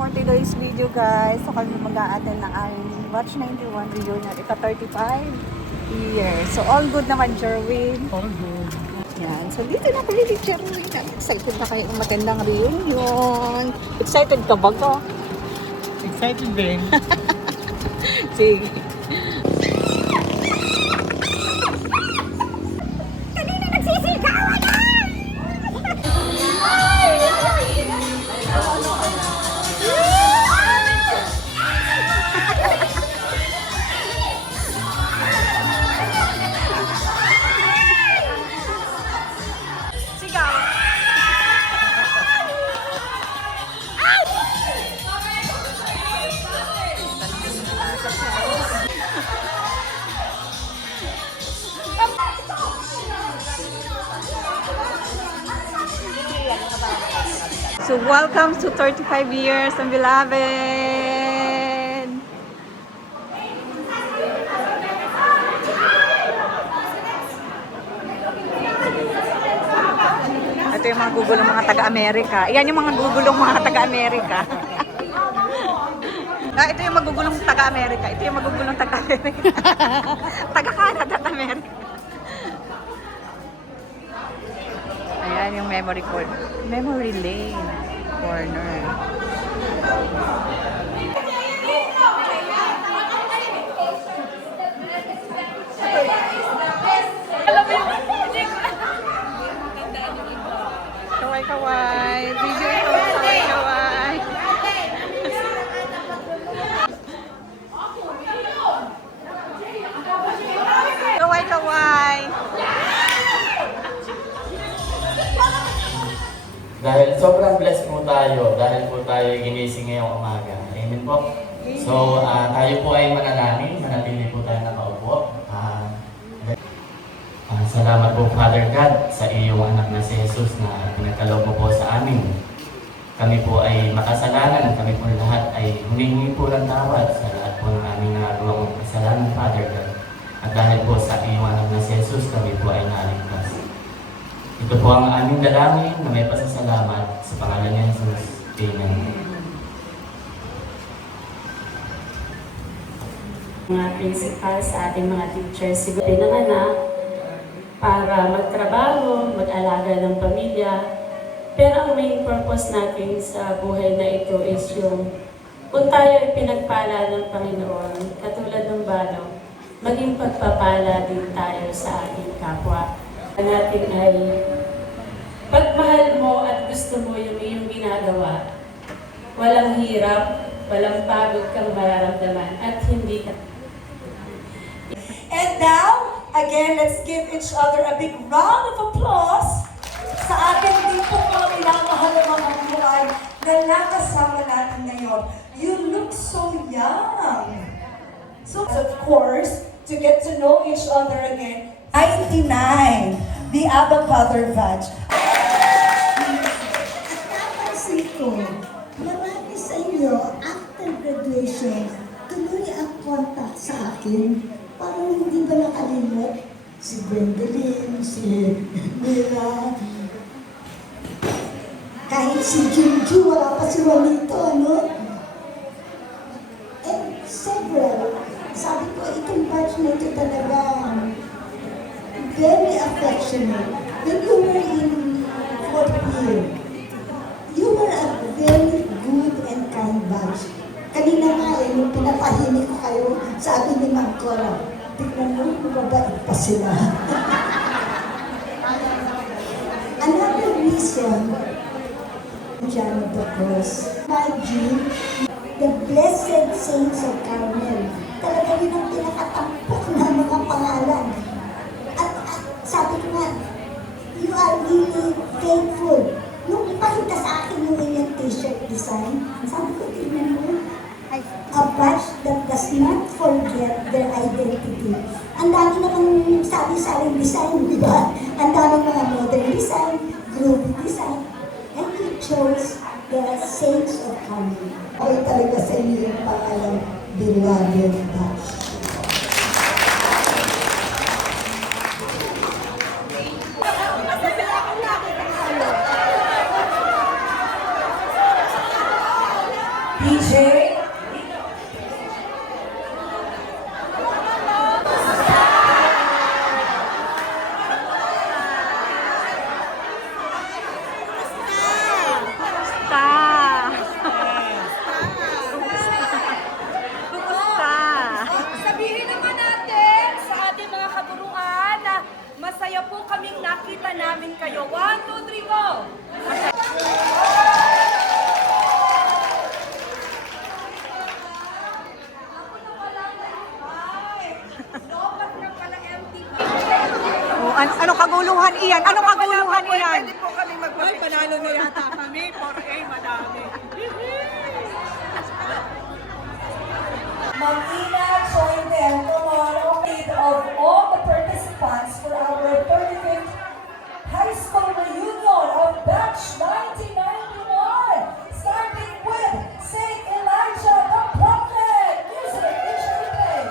for today's video guys. So kami mag-a-attend ng aming Batch 91 reunion. Ika 35 years. So all good naman, Jerwin. All good. Yan. So dito na kami ni Jerwin. Excited na kayo magandang reunion. Excited ka ba ka? Excited din. Sige. So welcome to 35 years ng beloved. Ito yung mga gugulong mga taga-Amerika. Yan yung mga gugulong mga taga-Amerika. Ito yung magugulong taga-Amerika. Ito yung magugulong taga-Amerika. Taga-Canada at Amerika. Ayan yung memory lane corner. Kaway-kaway. Video ito. Kaway-kaway. Kaway-kaway. Dahil sobrang blessed po tayo, dahil po tayo ginising ngayong umaga. Amen po. So, tayo po ay manalangin, manatili po tayo nakaupo. Salamat po, Father God, sa iyong anak na si Jesus na pinagkaloob mo po sa amin. Kami po ay makasalanan, kami po lahat ay humingi po ng tawad sa lahat po ng aming nagawang kasalanan, Father God. At dahil po sa iyong anak na si Jesus, kami po ay naligtas. Ito po ang aming dalangin na may pasasalamat sa pangalan ni Jesus. Amen. Mga principal sa ating mga teachers, siguro ng anak para magtrabaho, mag-alaga ng pamilya. Pero ang main purpose natin sa buhay na ito is yung kung tayo ay pinagpala ng Panginoon, katulad ng balo, maging pagpapala din tayo sa ating kapwa. Natin ay pagmahal mo at gusto mo yung iyong ginagawa, walang hirap, walang pagod kang mararamdaman at hindi ka. And now, again, let's give each other a big round of applause sa ating din po mga minamahal na mga buhay na nakasama natin ngayon. You look so young. So, of course, to get to know each other again, 99, the Abba Father Batch. Napansin ko, marami sa inyo, after graduation, tuloy ang contact sa akin. Parang hindi ba nakalimot? Si Gwendolyn, si Mira, kahit si Junju, wala pa si Juanito, ano? And several. Sabi ko, itong batch na ito talaga very affectionate. When you were in fourth year, you were a very good and kind batch. Kanina nga nung pinapahinig ko kayo, sabi ni Ma'am Cora, tignan mo, mababait pa sila. Another reason, John of the Cross, imagine the blessed saints of Carmel. Talaga yun ang pinakatampok na mga pangalan. At sabi ko nga, you are really faithful. Nung ipakita sa akin yung inyong t-shirt design, sabi ko, tingnan mo, a batch that does not forget their identity. Ang dami naman sabi-saring design, di ba? Ang dami mga modern design, groovy design. And you chose the saints of Carmel. Ay talaga sa inyo yung pangalan, beloved batch. DJ? Kumusta? Kumusta? Sabihin naman natin sa ating mga kaburuan na masaya po kaming nakita namin kayo. 1, 2, 3, go! Lobat na pala MTV. Oh, ano kaguluhan iyan? Ano kaguluhan iyan? Pwede po kami mag-ay, panalo na yata kami. 4A, madami. Mag-ina Jointel tomorrow with of all the participants for our 35th high school reunion of batch 1991, starting with St. Elijah the Prophet. Music, DJ play.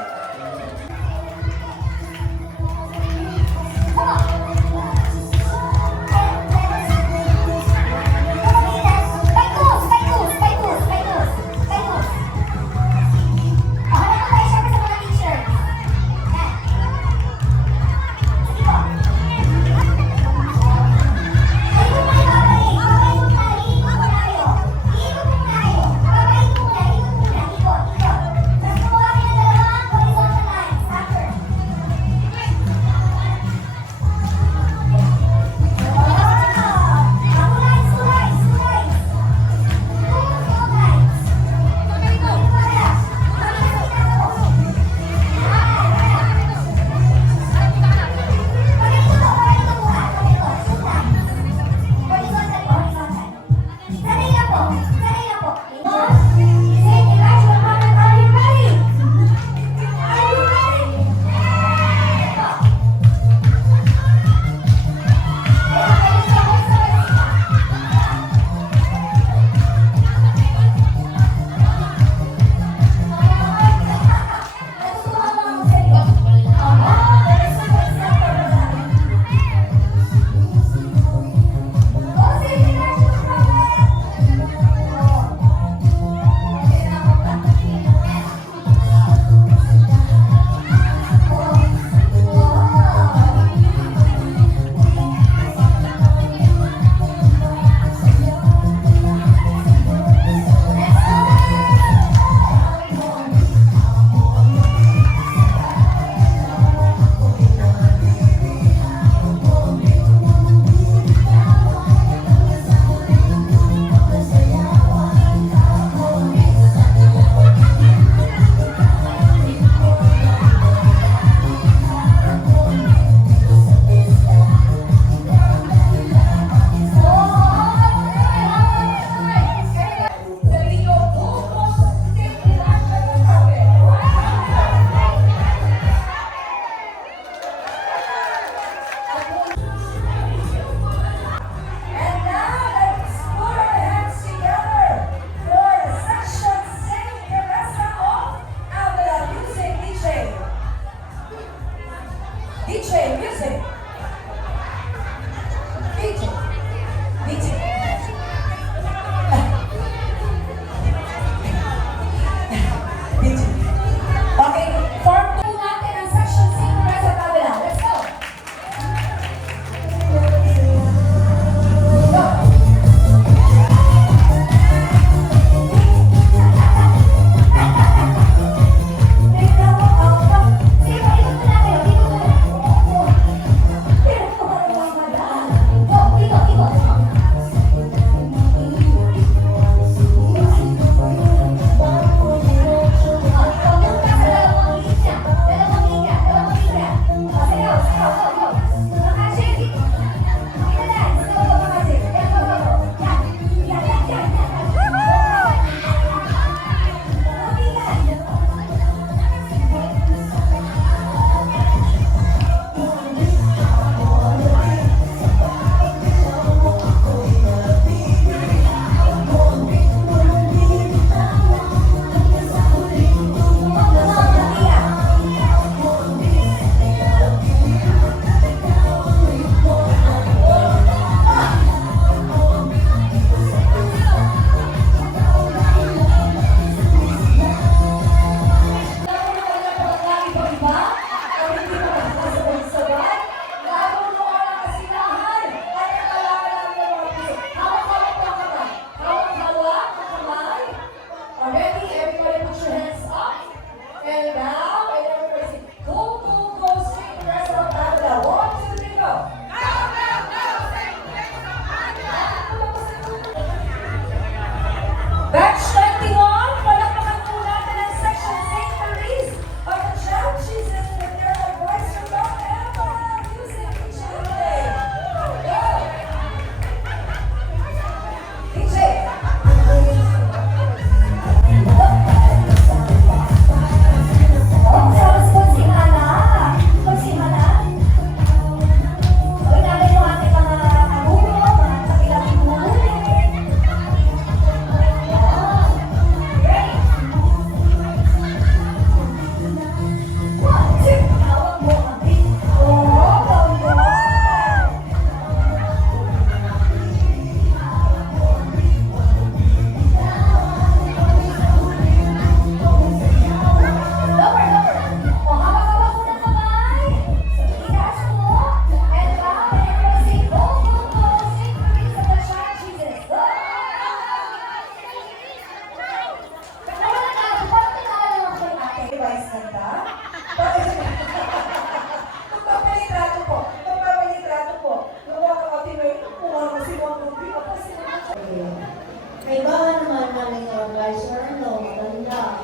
galing organizer, no, maganda.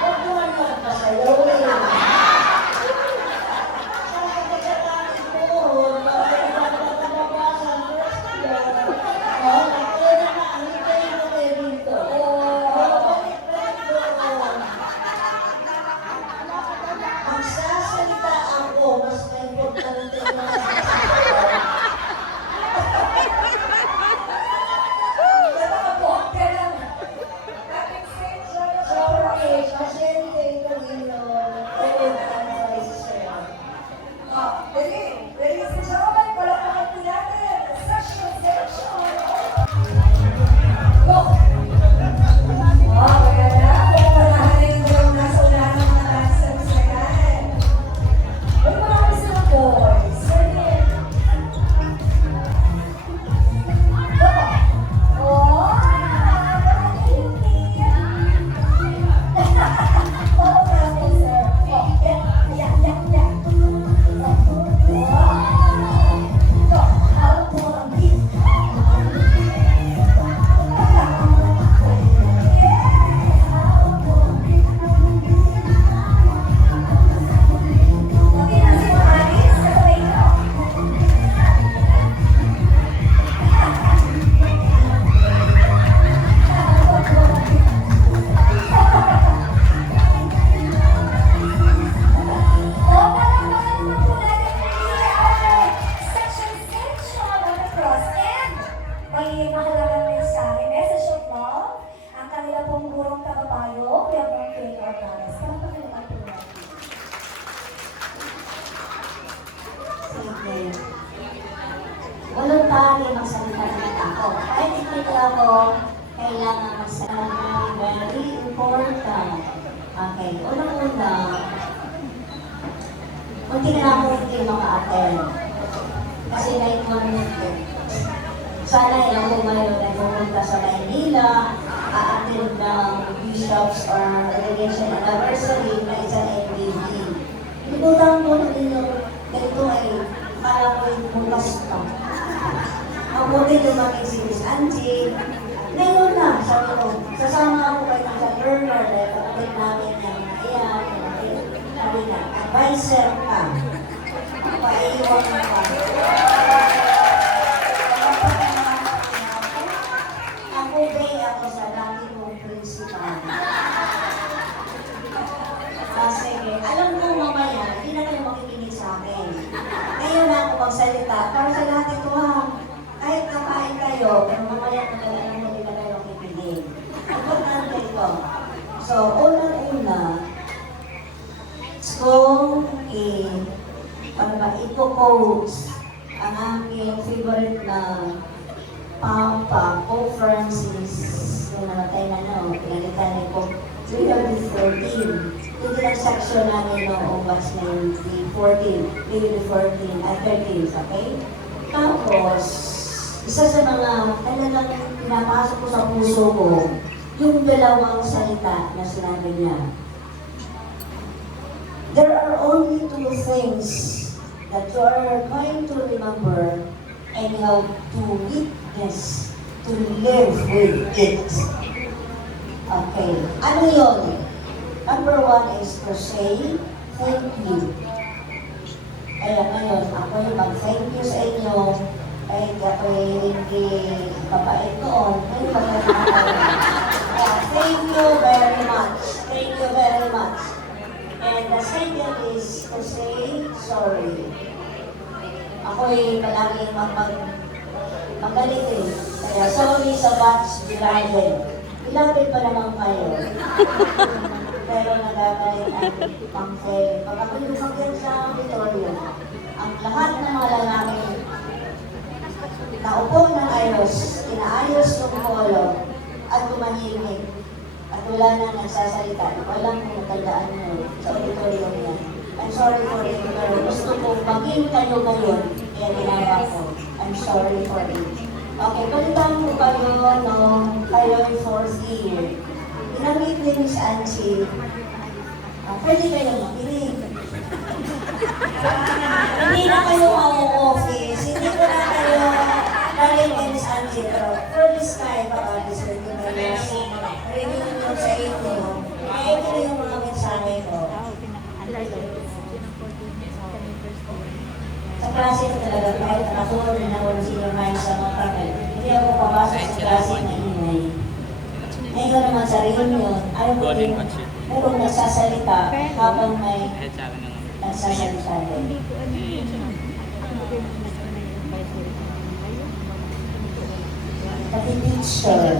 Huwag naman magpasayaw eh. Sa pagkakataon ko, bakit nagpapalabasan first year? Oh, nakita na, hintay mo kayo dito. Balik doon. Magsasalita ako, mas may importante yung mga sasabihin. Sorry, pasyente kanino. Ayun, advice sa'yo. Ladies and gentlemen, palakpakan po natin. Session. Go! Maganda. Kung panahalin yung nasa unahan ng mga dancers na yan. Uy, marami silang boys. Sige. Go! Oh! Oo, marami, sir. Oh, yeah. Go! Out mo ang beat. Okay na si Maris, kasabay ko. May mahalagang mensahe, message of love, ang kanila pong gurong tagapayo, kaya pong Kate Organes. Kapag naman po natin. Sige. Voluntary magsalita ng tao. Kahit hindi ako, kailangan magsalita. Very important. Okay, unang-una, munti na ako hindi maka-attend. Kasi na-comment. Sana ilang ko ngayon ay pumunta sa Maynila, a-attend ng bishops or relegation anniversary na isang NBD. Libutan mo na din yung ganito ay parang ko yung bukas pa. Mabuti dumating si Miss Angie. Ngayon na, sabi ko, sasama ako kayo sa Bernard dahil kapatid namin yung ayan, sabi na, advisor ka. Paiiwan ka. Ubay ako sa dati mong principal. Sige, alam ko mamaya, hindi na kayo makikinig sa akin. Ngayon na ako magsalita para sa lahat ito ha. Kahit nakain kayo, pero mamaya na talaga mo hindi na kayo makikinig. Importante ito. So, unang-una, kung i-quote ang aking favorite na Papa Pope Francis, yung namatay na pinalitan ko, 2014. Ito lang section namin noong batch 2014, 2014 at 13, okay? Tapos, isa sa mga talagang pinapasok ko sa puso ko, yung dalawang salita na sinabi niya. There are only two things that you are going to remember and you have to witness, to live with it. Okay. Ano yun? Number one is to say, thank you. Kaya ngayon, ako yung mag-thank you sa inyo. Kahit ako hindi mabait noon, ay thank you very much. Thank you very much. And the second is to say sorry. Ako'y palaging magalit eh. Kaya sorry sa batch divided. Ilapit pa naman kayo. Pero nagagalit ang pangkay. Pag ako'y lumakyan sa auditorium, ang lahat ng mga lalaki naupo ng ayos, inaayos yung polo, at tumahimik. At wala na nagsasalita. Walang matandaan nyo sa auditorium niya. I'm sorry for it, pero gusto ko maging kayo ngayon, kaya ginawa ko. I'm sorry for it. Okay, balitaan ko kayo nung kayo'y 4th year. Pinamit ni Miss Angie, pwede kayo makinig. Hindi na kayo mau-office, hindi ko na kayo galing kay Miss Angie, pero for this time, baka deserve ko na Ngayon naman sa reunion, ayaw ko din merong nagsasalita habang may nagsasalita din. Pati teacher.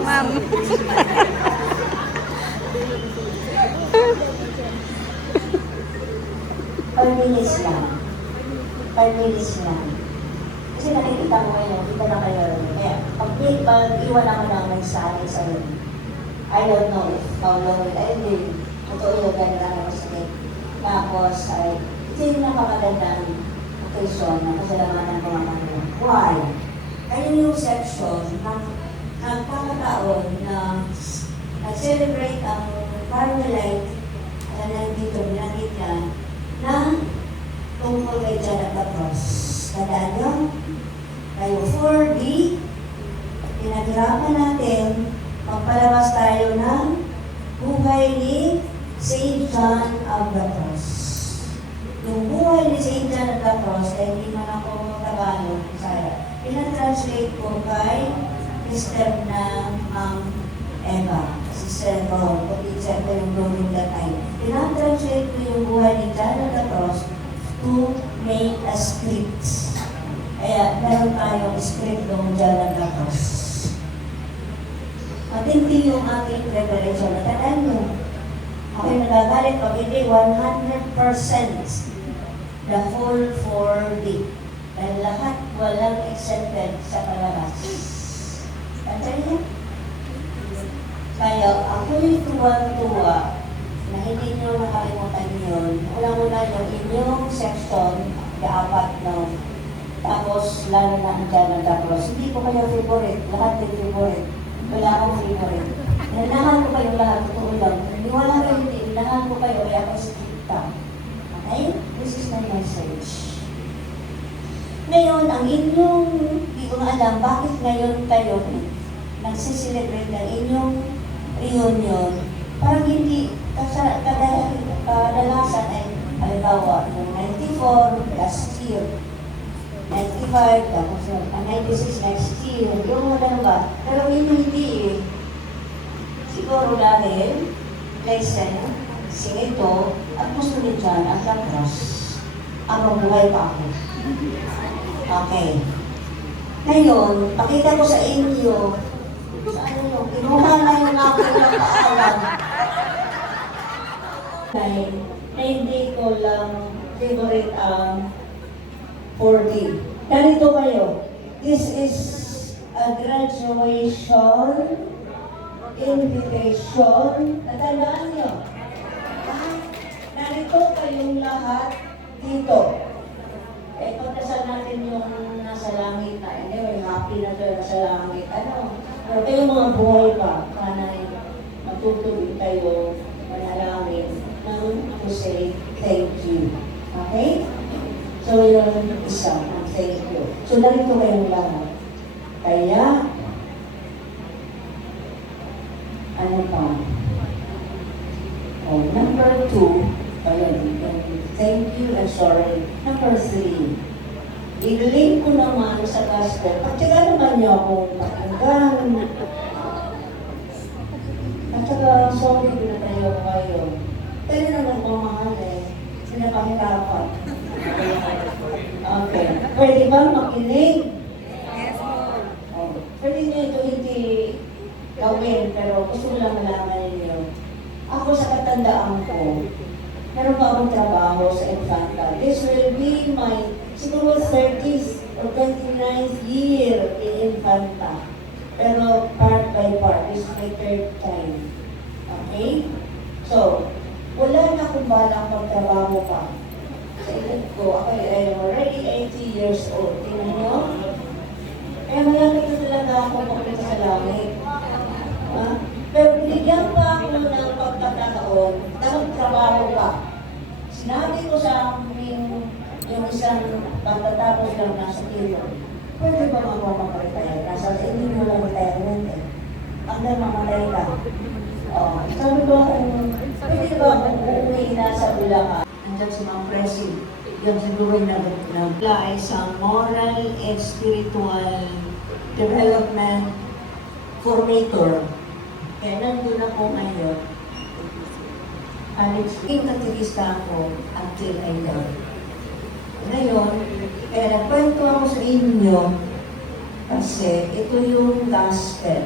Ma'am. Pag-minutes lang. 5 minutes lang. Kasi nakikita mo ngayon, kita na kayo rin. Kaya pag-iwan ako ng mensahe sa rin. I don't know if how long it I live. Totoo yung ganda ng sige. Tapos ay, ito yung napakagandang occasion na kasalamanan ko ang mga. Why? Ayun yung section ng nagkakataon na nag-celebrate ang Carmelite na nandito, binanggit niya, na tungkol kay John of the Cross. Tandaan nyo? Kayo 4D, pinaghirapan natin, magpalabas tayo ng buhay ni St. John of the Cross. Yung buhay ni St. John of the Cross, ay hindi man ako Tagalog, Bisaya. Pinatranslate ko kay Mr. na Eva, si Sir Ron, pati Sir ko yung Rolling that time. Pinatranslate ko yung buhay ni John of the Cross to make a script. Kaya meron tayong script ng John of the Cross. Matindi yung aking preparation. Natandaan nyo, ako'y nagagalit pag hindi 100% the full 4D. Dahil lahat walang exempted sa palabas. Tandaan niya? Kaya ako'y tuwa-tuwa na hindi nyo nakalimutan yun. Una-una yung inyong section, apat no. Tapos lalo na ang John of the Cross. Hindi ko kayo favorite, lahat din favorite. Wala akong favorite. Nanahan ko kayo lahat, totoo lang. Hindi wala kayo, hindi. Nanahan ko kayo, kaya ako stricta. Okay? This is my message. Ngayon, ang inyong, hindi ko nga alam, bakit ngayon kayo nagsiselebrate ng inyong reunion, parang hindi, kadalasan ay, halimbawa, yung 94, last year, 95, tapos yung 96 next year, yung mga ganun ba? Pero yun hindi eh. Siguro dahil, lesson, singito, at gusto ni John ang Cross. Ang buhay pa ako. Okay. Ngayon, pakita ko sa inyo, saan yung kinuha na yung aking napaalam. Na hindi ko lang favorite ang 4D. Ganito kayo. This is a graduation invitation. Natandaan nyo. Narito kayong lahat dito. Eh, pagkasal natin yung nasa langit na, anyway, happy na ito nasa langit. Ano? Pero kayong mga buhay pa, kanay, matutulog kayo, manalangin, to say thank you. Okay? So, yun isa, ang thank you. So, narito kayong lahat. Kaya, ano pa? Oh, number 2, ayun, thank you and sorry. Number 3, i-link ko naman sa gospel. Pagtsaga naman niyo akong pakinggan. At saka, sorry, pinatayo ko kayo. Kaya naman kung mahal eh, pinapahirapan. Okay. Pwede ba makinig? Yes, po. Oh. Pwede niyo ito hindi gawin, pero gusto ko lang malaman ninyo. Ako sa katandaan ko, meron pa akong trabaho sa Infanta. This will be my siguro 30th or 29th year in Infanta. Pero part by part, this is my 3rd time. Okay? So, wala na akong balang magtrabaho pa. Sa edad ko, ako ay already 80 years old. Tingnan nyo? Kaya malapit na talaga ako papunta sa langit. Pero binigyan pa ako ng pagkakataon na magtrabaho pa. Sinabi ko sa aming yung isang pagtatapos lang nasa tiro, pwede ba mag-retire? Nasa hindi mo lang retirement eh. Hanggang mamatay ka. Sabi ko, pwede ba kung uuwi na sa Bulacan? Andiyan si Ma'am Presi. Yung siguro nag-apply sa moral and spiritual development formator. Kaya nandun ako ngayon. King katikista ako until I die. Ngayon, kaya nagkwento ako sa inyo kasi ito yung gospel.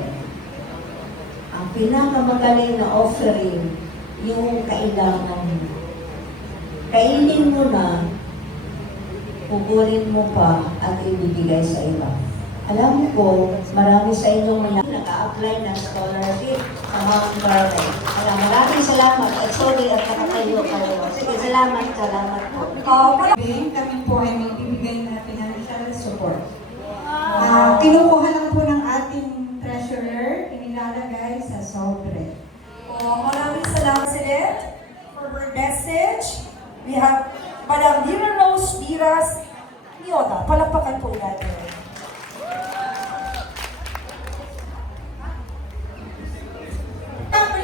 Ang pinakamagaling na offering, yung kailangan mo. Kainin mo na, pugurin mo pa at ibibigay sa iba. Alam ko, marami sa inyong mga nag-a-apply ng scholarship sa Mount Carmel. Maraming salamat at sorry at nakatayo kayo. Sige, salamat po. Kami po ay magbibigay na financial support. Kinukuha lang po ng ating treasurer, inilalagay sa sobre. Maraming salamat ulit for her message. We have Madam Dira Rose Diras Niota. Palakpakan po natin.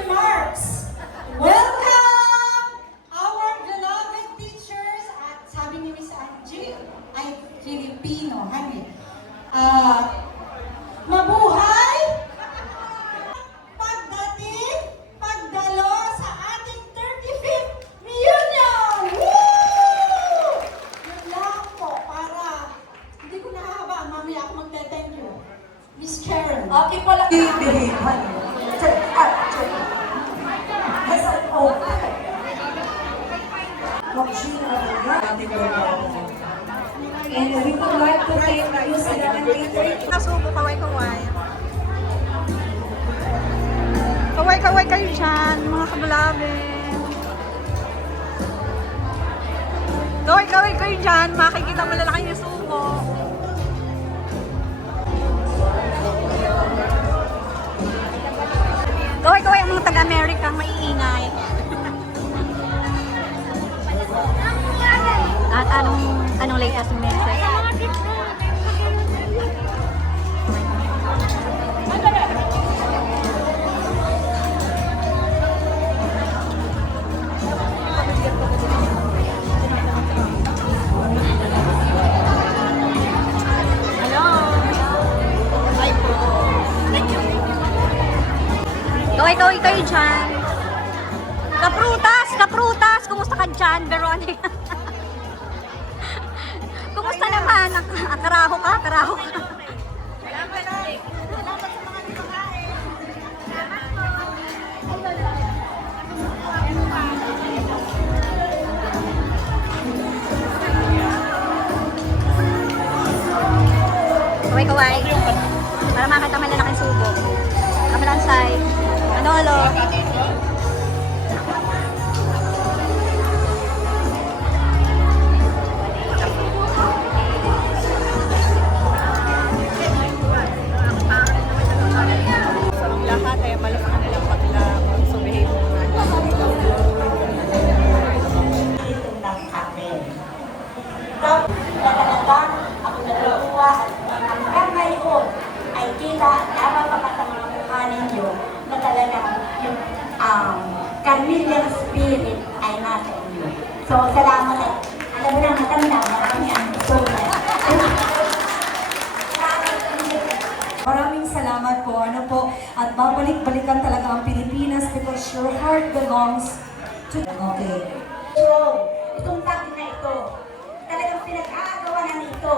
Remarks. Welcome our beloved teachers at sabi ni Miss Angie ay Filipino, honey. Mabuhay! Pagdating, pagdalo sa ating 35th reunion! Woo! Yun lang po para hindi ko nahahabaan. Mamaya ako magte-thank you. Miss Karen. Okay pala. And we would like to thank you sa elevator. Nasubo, kaway-kaway. Kaway-kaway kayo dyan, mga kabulabe. Kaway-kaway kayo dyan, makikita malalaki yung subo. Kaway-kaway ang mga taga-America, maiingay. At anong latest message? Kaway-kaway kayo dyan. Kaprutas! Kaprutas! Kumusta ka dyan, Veronica? Kumusta naman? Karaho ka? Karaho ka? Kaway-kaway. Para makita malalaking subo. Kamalansay. Manolo. Lahat ay malasa kanilang paglaban. So, behave mo na. Ito ng amin. Talagang ako natutuwa at hanggang ngayon ay kita at napapakat ang mga mukha ninyo na talagang yung Carmelian spirit ay nasa inyo. So, salamat at alam mo na matanda, marami ang gusto na. Maraming salamat po, at babalik-balikan talaga ang Pilipinas because your heart belongs to... Okay. So, itong tag na ito, talagang pinag-aagawa na nito.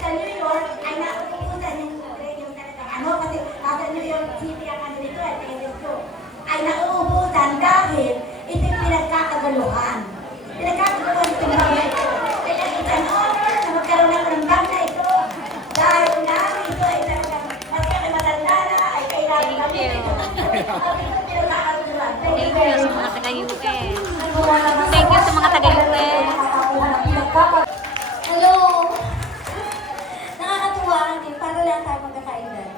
Sa New York ay nauubusan yung talagang kasi sa New York City ang dito at dito ay nauubusan dahil ito yung pinagkakagaluhan. Pinagkakagaluhan itong bag na ito. Kaya it's an honor na magkaroon ng bag na ito dahil namin ito ay talagang mas kami matanda na ay kailangan kami ito. Thank you sa mga taga-US. Thank you sa mga taga-US. Hello! Nakakatuwa din. Para lang tayo magkakailan.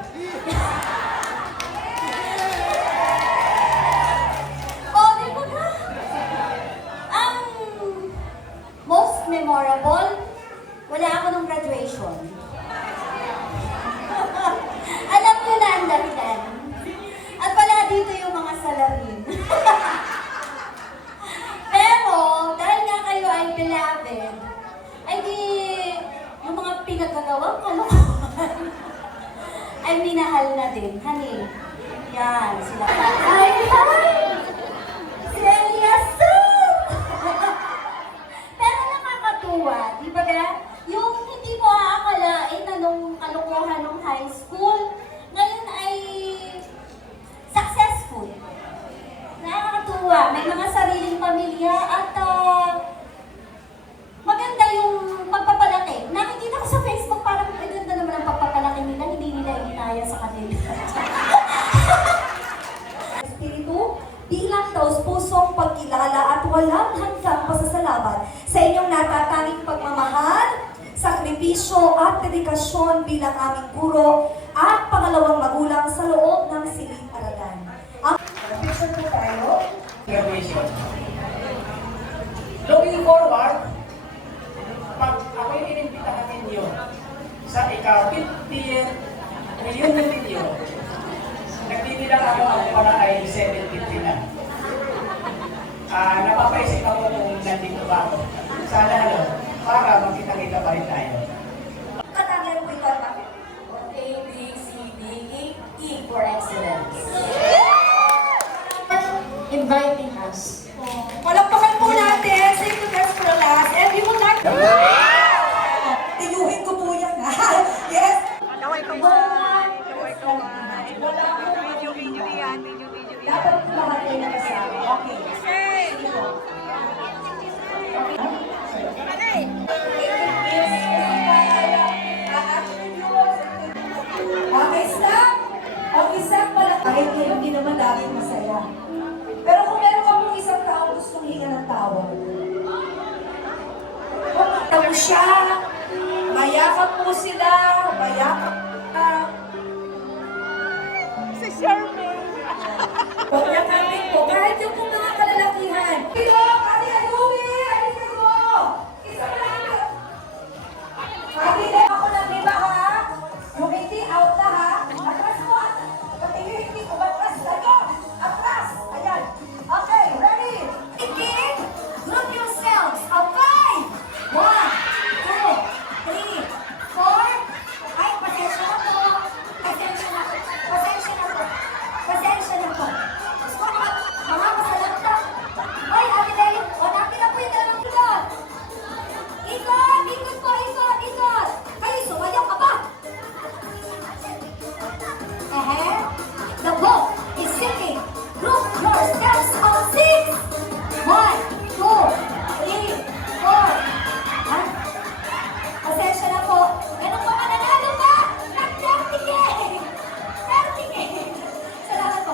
Oh, di ba na? Ang most memorable, wala ako nung graduation. Alam ko na ang dahilan. At wala dito yung mga salarin. Pero, dahil nga kayo ay beloved, ay di yung mga pinagkagawang kalokohan ay ay minahal na din. Honey, yan, sila. Ay, hi! Celia Soup! Pero nakakatuwa, di ba ga? Yung hindi mo aakalain na nung kalokohan nung high school, ngayon ay successful. Nakakatuwa, may mga sariling pamilya at maganda yung pagpapalaki. Nakikita ko sa Facebook parang maganda naman ang pagpapalaki nila, hindi nila inaya sa kanila. Espiritu, bilang taos-pusong pagkilala at walang hanggang pasasalamat sa inyong natatanging pagmamahal, sakripisyo at dedikasyon bilang aming guro at pangalawang magulang sa loob ng silid-aralan. Picture po tayo. Graduation. Looking forward, pag ako'y inimbitahan ninyo sa ika-50th reunion ninyo, nagbibilang ako pala ay 750 na. Napapaisip ako kung nandito ba ako. Sana para magkita-kita pa rin tayo. Katangian po ito, bakit? A, B, C, D, E for excellence. Inviting us. Palakpakan po natin sa ito best for last. And we would like to... Tiyuhin ko po yan, ha? Yes? Kaway kaway. Kaway kaway. Video yan. Video. Dapat lahat ay nakasama. Okay. Sige po. Okay, stop! Okay, stop pala. Kahit ngayon, hindi naman laging masaya. Pero kung meron ka pong isang tao gustong hinga ng tawag, pumunta mo siya, mayakap mo sila, mayakap ka. Si Charmaine. Huwag yakapin ko, kahit yung kung mga kalalakihan. Pero, Ate Ayumi, alis kayo! Isa pa lang! Ate, ako lang, di ba ha? Yung hindi, out na ha? Atras mo! Pati yung hindi ko, atras tayo! Atras! Ayan. Okay, ready? Begin! Group yourselves. Okay! 1, 2, 3, 4. Ay, pasensya na po. Pasensya na po. Pasensya na po. Pasensya na po. Gusto ko mga masalanta. Ay, Ate Leo, hanapin na po yung dalawang ikot. Ikot! Ikot po! Ikot! Ikot! Kayo, sumayaw ka ba? The boat is sinking. Group yourselves on 6. 1, 2, 3, 4. Ha? Pasensya na po. Ganun pa mananalo ka? Nag-30K! 30K! Salamat po.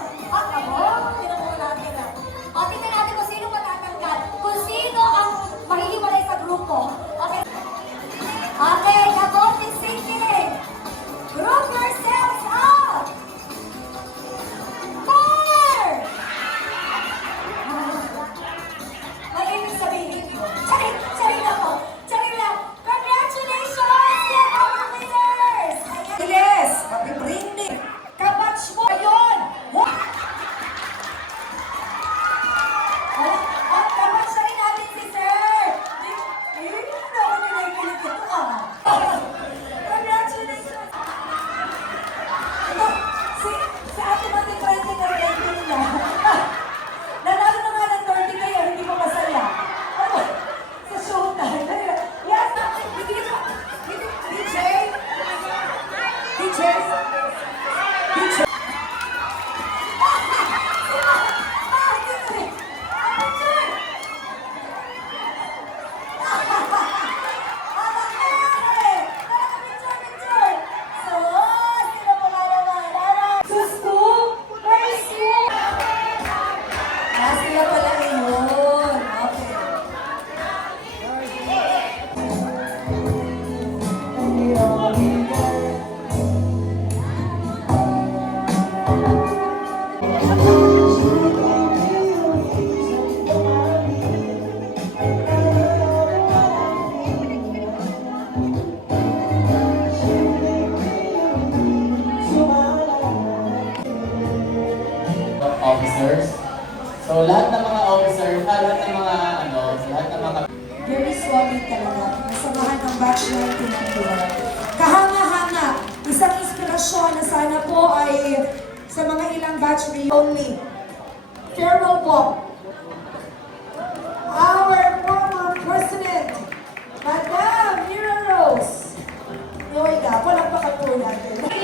Tinanong natin na. Tingnan natin kung sino matatanggal. Kung sino ang mahihiwalay sa grupo. Okay. Okay, the boat is sinking. Group yourselves up. 4! May ibig sabihin ko. Charing lang po. Charing lang. Congratulations to our winners! Yes! Bring me. Kabatch mo yun! At kabatch na rin natin si Sir! Ako nilaikilig ito Congratulations! Si Ate Mati Trending na rin nila. Nanalo na nga ng 30 kayo, hindi pa masaya. Sa showtime. Yes, DJ? DJ? DJ? Sila pala yun. Okay. Officers. So lahat ng mga officers, lahat ng mga lahat ng mga Very solid talaga. Nasamahan ng batch 1991. Kahanga-hanga. Isang inspirasyon invitasyon na sana po ay sa mga ilang batch only. Farewell po. Our former President, Madam Mira Rose. Yoy ka, palagpakan po natin.